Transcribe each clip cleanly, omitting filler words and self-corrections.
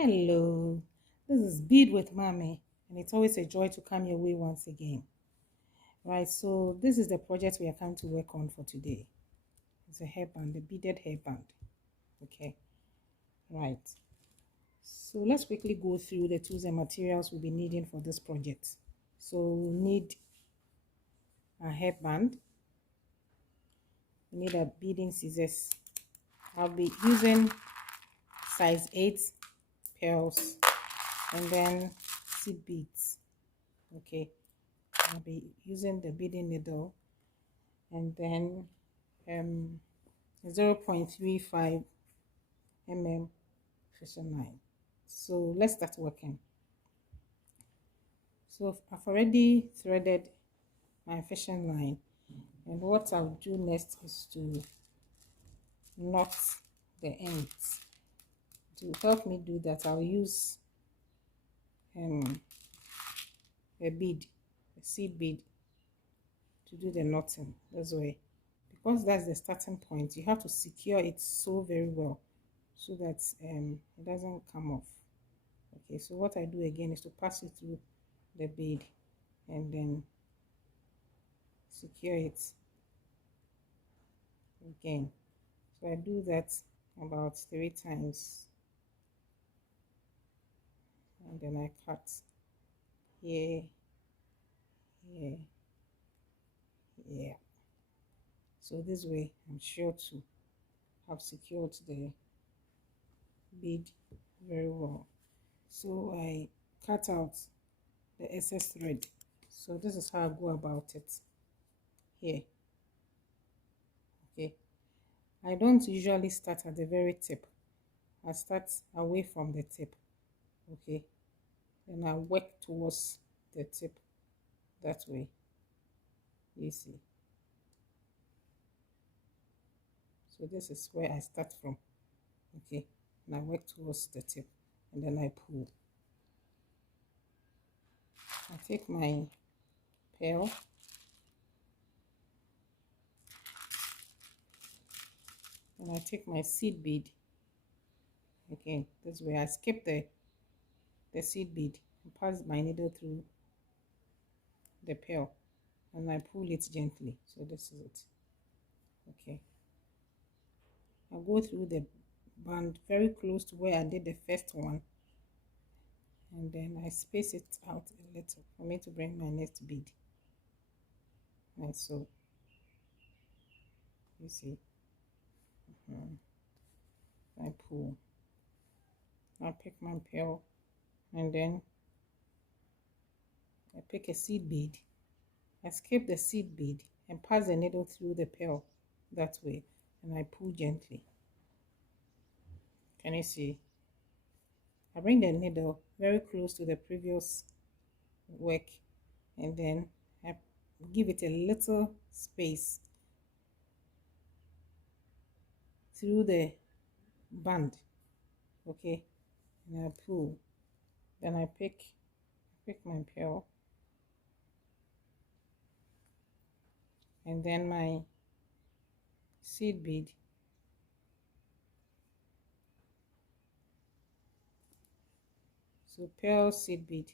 Hello, this is Bead with Mommy, and it's always a joy to come your way once again. Right, so this is the project we are coming to work on for today. It's a hairband, a beaded hairband. Okay, right. So let's quickly go through the tools and materials we'll be needing for this project. So we'll need a hairband, we need a beading scissors. I'll be using size 8 pearls and then seed beads. Okay, I'll be using the beading needle and then 0.35 mm fishing line. So let's start working. So I've already threaded my fishing line, and what I'll do next is to knot the ends. To help me do that, I'll use a bead, a seed bead, to do the knotting this way. Because that's the starting point, you have to secure it so very well so that it doesn't come off. Okay, so what I do again is to pass it through the bead and then secure it again. So I do that about 3 times, and then I cut here, here, here. So this way I'm sure to have secured the bead very well. So I cut out the excess thread. So this is how I go about it here. Okay, I don't usually start at the very tip. I start away from the tip. Okay, then I work towards the tip that way. You see, so this is where I start from. Okay, and I work towards the tip and then I pull. I take my pearl and I take my seed bead. Again, this way I skip the seed bead and pass my needle through the pearl and I pull it gently. So this is it. Okay, I go through the band very close to where I did the first one, and then I space it out a little for me to bring my next bead. And so you see, I pull, I pick my pearl, and then I pick a seed bead. I skip the seed bead and pass the needle through the pearl that way, and I pull gently. Can you see? I bring the needle very close to the previous work, and then I give it a little space through the band. Okay, and I pull. Then I pick my pearl, and then my seed bead. So pearl, seed bead,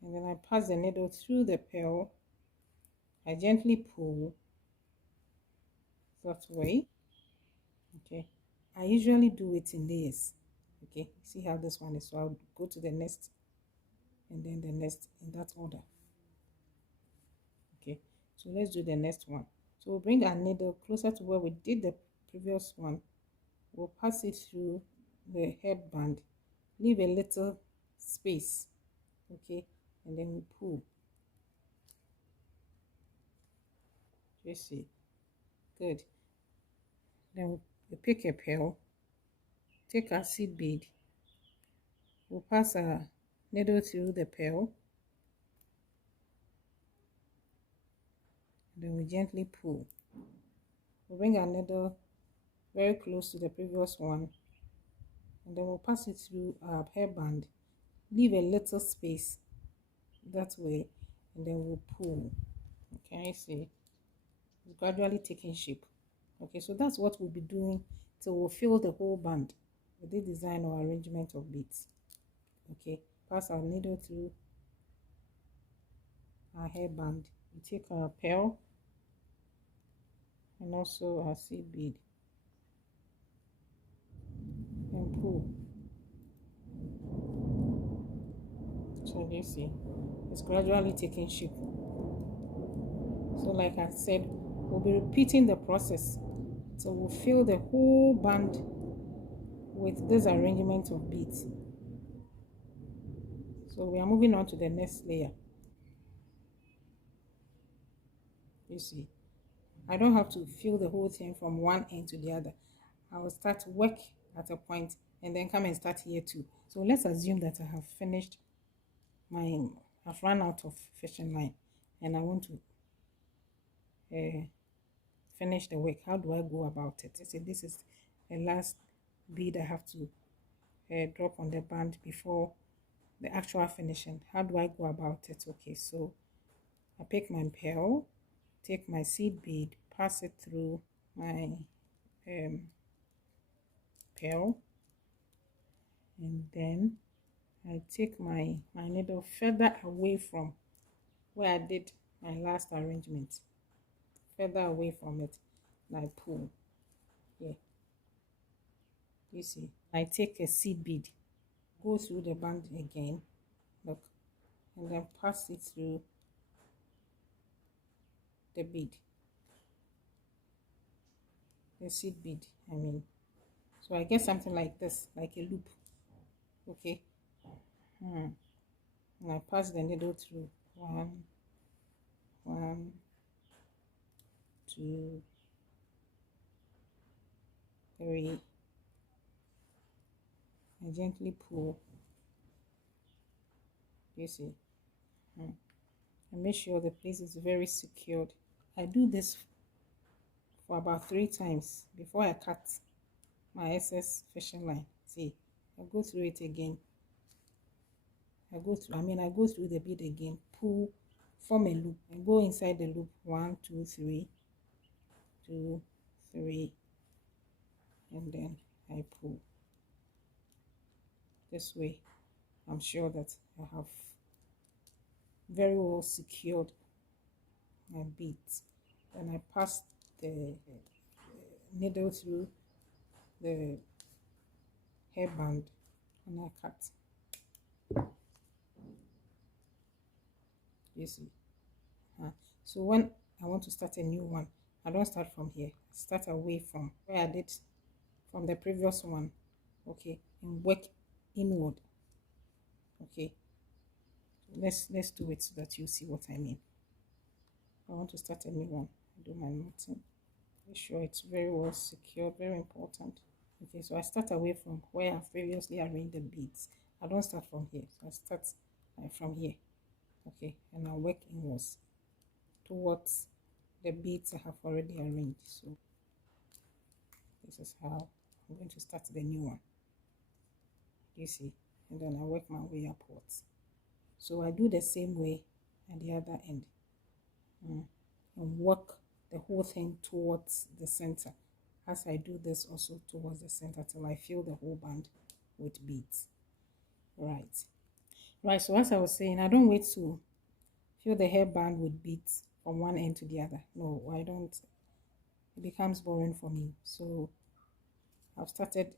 and then I pass the needle through the pearl. I gently pull that way. Okay, I usually do it in layers. Okay, see how this one is. So I'll go to the next and then the next in that order. Okay, so let's do the next one. So we'll bring our needle closer to where we did the previous one. We'll pass it through the headband, leave a little space. Okay, and then we pull. You see, good. Then we pick a pearl, take our seed bead, we'll pass our needle through the pearl, then we gently pull. We'll bring our needle very close to the previous one, and then we'll pass it through our hairband, leave a little space that way, and then we'll pull. Can you see? It's gradually taking shape. Okay, so that's what we'll be doing till we'll fill the whole band. with the design or arrangement of beads. Okay, pass our needle through our hairband. We take our pearl and also our seed bead and pull. So you see, it's gradually taking shape. So like I said, we'll be repeating the process. So we'll fill the whole band with this arrangement of beads. So we are moving on to the next layer. You see, I don't have to fill the whole thing from one end to the other. I will start work at a point and then come and start here too. So let's assume that I have finished I've run out of fishing line and I want to finish the work. How do I go about it? So this is the last bead I have to drop on the band before the actual finishing. How do I go about it? Okay, so I pick my pearl, take my seed bead, pass it through my pearl, and then I take my needle further away from where I did my last arrangement, further away from it, and I pull here. You see, I take a seed bead, go through the band again, look, and then pass it through the bead, the seed bead, I mean. So I get something like this, like a loop, okay? And I pass the needle through. One, two, three. I gently pull. You see, and make sure the place is very secured. I do this for about 3 times before I cut my excess fishing line. See, I go through it again. I go through the bead again, pull, form a loop, and go inside the loop. 1, 2, 3, 2, 3, and then I pull. This way, I'm sure that I have very well secured my beads. Then I pass the needle through the hairband and I cut. You see. So when I want to start a new one, I don't start from here. I start away from where I did from the previous one, okay, and work inward. Okay, let's do it so that you see what I mean. I want to start a new one. I do my knotting. Make sure it's very well secured, very important. Okay, so I start away from where I've previously arranged the beads. I don't start from here, so I start from here. Okay, and I work inwards towards the beads I have already arranged. So this is how I'm going to start the new one. You see, and then I work my way upwards. So I do the same way at the other end, and work the whole thing towards the center. As I do this also towards the center till I fill the whole band with beads. Right, so as I was saying, I don't wait to fill the hairband with beads from one end to the other. No, I don't. It becomes boring for me. So I've started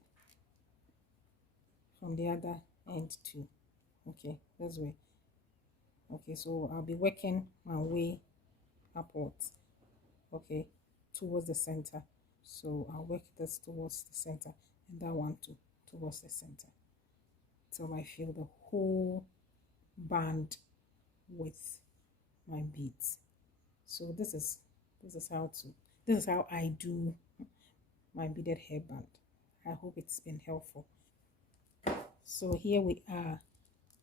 from the other end too. Okay, this way. Okay, so I'll be working my way upwards, okay, towards the center. So I'll work this towards the center and that one too towards the center till I fill the whole band with my beads. So this is how I do my beaded hairband. I hope it's been helpful. So here we are.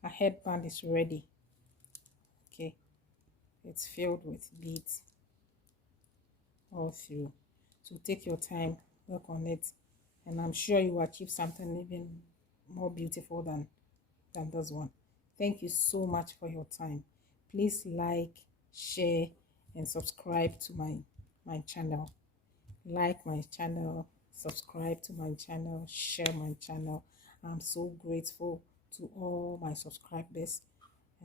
Our headband is ready. Okay, it's filled with beads all through. So take your time, work on it, and I'm sure you will achieve something even more beautiful than this one. Thank you so much for your time. Please like, share, and subscribe to my channel. Like my channel, subscribe to my channel, share my channel. I'm so grateful to all my subscribers,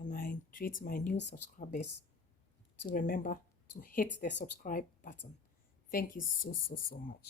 and I treat my new subscribers to remember to hit the subscribe button. Thank you so much.